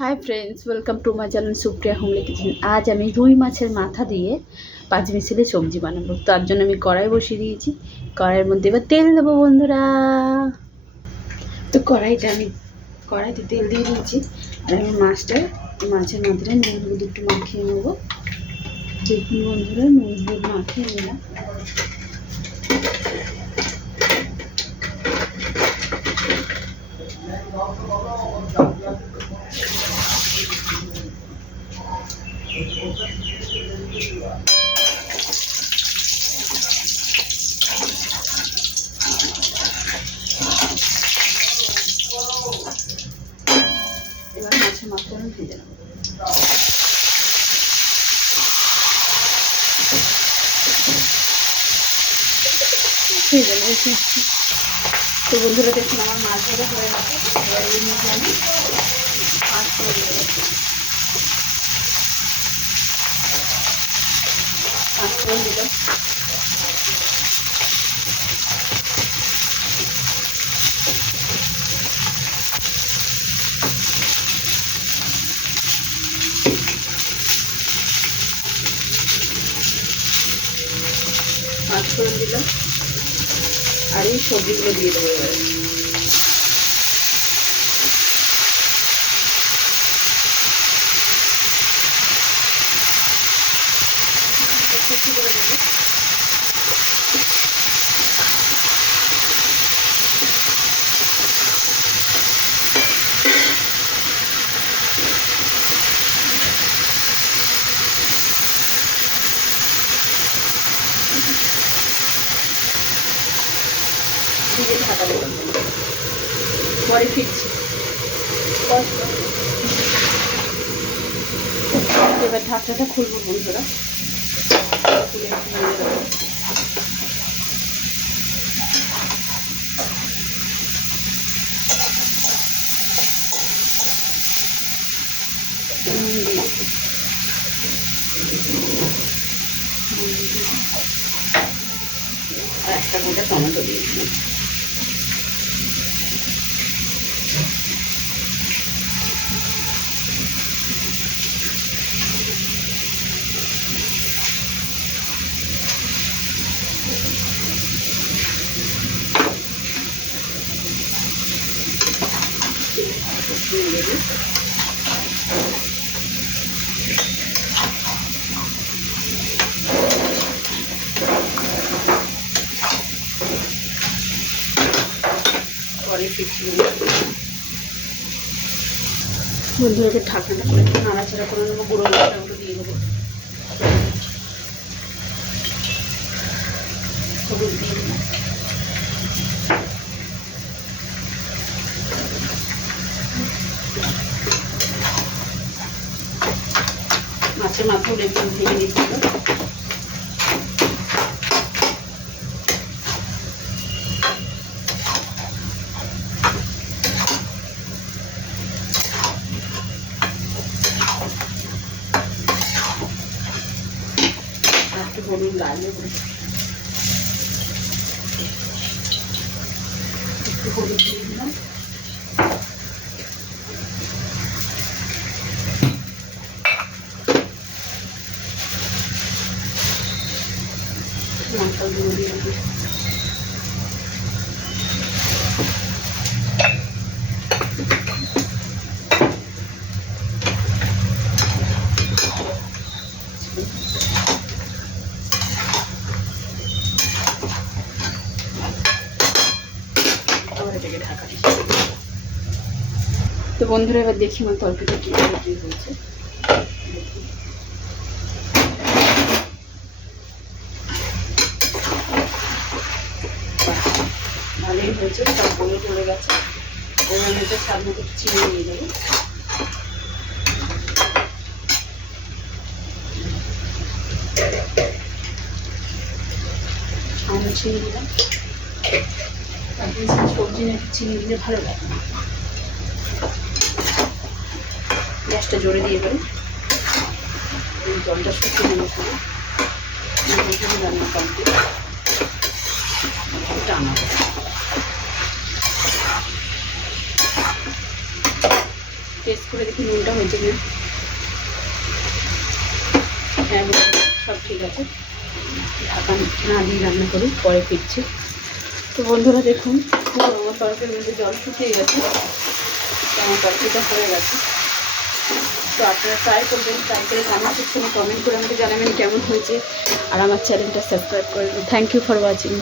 Hi friends, welcome to my channel Supriya homely kitchen. আজ আমি রুই মাছের মাথা দিয়ে পাঁচমিশালি সবজি বানাবো। তার জন্য আমি কড়াই বসিয়ে দিয়েছি। কড়াইয়ের মধ্যে এবার তেল দেবো বন্ধুরা। তো কড়াইতে তেল দিয়ে দিয়েছি। আর আমি মাছের মধ্যে নুন হলুদ একটু মাখিয়ে নেবো। দেখুন বন্ধুরা, নুন হলুদ মাখিয়ে নিলাম। এবার মাছের মাথাটা ভেজে নেবো। তো বন্ধুরা দেখুন, আমার মাছ ভাজা হয়ে গেছে। এবার এর মধ্যে আমি মাছ করে দেবো। মাছ করে দিলাম। মাছ করে দিলাম আর এই সবজিগুলো দিয়ে দেবো এবারে। কুচি করে দেবো। দিয়ে ঢাকা দেবো। পরে ফিরছি। এবার ঢাকনাটা খুলবো বন্ধুরা। খুলে নিয়ে দেবো। আর একটা গোটা টমেটো দিয়ে দিলাম। পরে ফিরছি বন্ধুরাকে। ঢাকনাটা করে একটু নাড়াচাড়া করে নেবো। গুঁড়ো মশলাগুলো দিয়ে দেবো। হলুদ দিয়ে দেবো। মাছের মাথাগুলো একটু ভেজে নিতে হবে। একটু হলুদ লাগবে, একটু হলুদ দিয়ে দিলাম। লঙ্কা গুঁড়ো দিয়ে দিলাম। ঢাকা দিই। তো বন্ধুরা এবার দেখি আমার তরকারিটা কীভাবে কী হয়েছে। ভালোই হয়েছে, সব বলে পড়ে গেছে। এবার এটা স্বাদ মতো চিনি নিয়ে দেবো। সামনে চিনি দিলাম। তারপরে সবজি একটু চিনি দিলে ভালো লাগে না। গ্যাসটা জোরে দিয়ে দেবেন। জলটা শুকিয়ে নেবো শুধু। রান্না কমপ্লিট। টানা টেস্ট করে দেখি নুনটা হয়েছে কিনা। হ্যাঁ সব ঠিক আছে, ঢাকা না দিয়ে রান্না করি, পরে ফিরছি। তো বন্ধুরা দেখুন আমার তরকারির মধ্যে জল শুকিয়ে গেছে, আমার তরকারিটা হয়ে গেছে। তো আপনারা ট্রাই করবেন, ট্রাই করে কমেন্ট সেকশনে কমেন্ট করে আমাকে জানাবেন কেমন হয়েছে, আর আমার চ্যানেলটা সাবস্ক্রাইব করবেন। Thank you for watching.